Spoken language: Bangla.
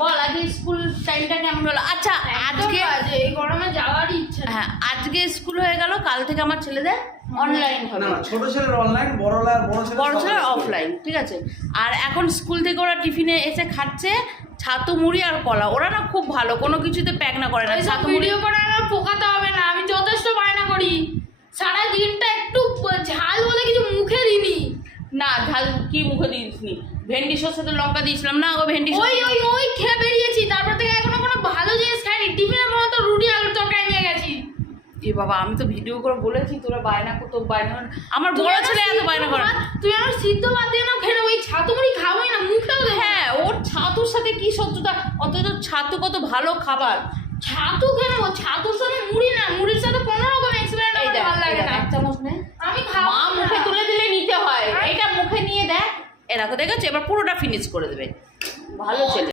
বল আজকে স্কুল টাইমটা কেমন হলো? আচ্ছা আজকে এই গরমে যাওয়ারই ইচ্ছা। হ্যাঁ আজকে স্কুল হয়ে গেল, কাল থেকে আমার ছেলেদের অনলাইন হবে। না ছোট ছেলের অনলাইন, বড় ছেলের অফলাইন, ঠিক আছে। আর এখন স্কুল থেকে ওরা টিফিনে এসে খাচ্ছে ছাতু মুড়ি আর কলা। ওরা না খুব ভালো, কোনো কিছুতে প্যাক না করে না। ছাতু মুড়ি ভিডিও করে আমার পোকাতে হবে না, আমি যথেষ্ট বায়না করি। সারা দিনটা একটু ঝাল বলে কিছু মুখে দিইনি। না ঝাল কি মুখে দিসনি? ভেন্ডি সরষে লঙ্কা দিয়েছিলাম না গো, ভেন্ডি ওই খেয়ে বেরিয়েছি, তারপর থেকে এখনো কোনো ভালো জিনিস খাইনি। টিফিনের মতো রুটি আলুর তরকারি নিয়ে গেছি। এ বাবা, আমি তো ভিডিও করে বলেছি তোরা বায়না করতো, বায়না আমার বড় ছেলে এত বায়না করে। তুই আমার সিদ্ধ ভাত দিয়ে না খেয়ে ওই ছাতু মুড়ি খাবোই না, মুখেও দেবো। হ্যাঁ ওর ছাতুর সাথে কি শত্রুতা? অথচ ছাতু কত ভালো খাবার। ছাতু কেন? ছাতুর সাথে মুড়ি না, মুড়ির সাথে কোনো রকম এক্সপেরিমেন্ট আমার ভালো লাগে না। এক চামচ নে, আমি খাবো মা মুখে তুলে দিলে নিতে হয়। এটা মুখে নিয়ে দেখ, এরকম দেখেছো, এবার পুরোটা ফিনিশ করে দেবে। ভালো ছেলে।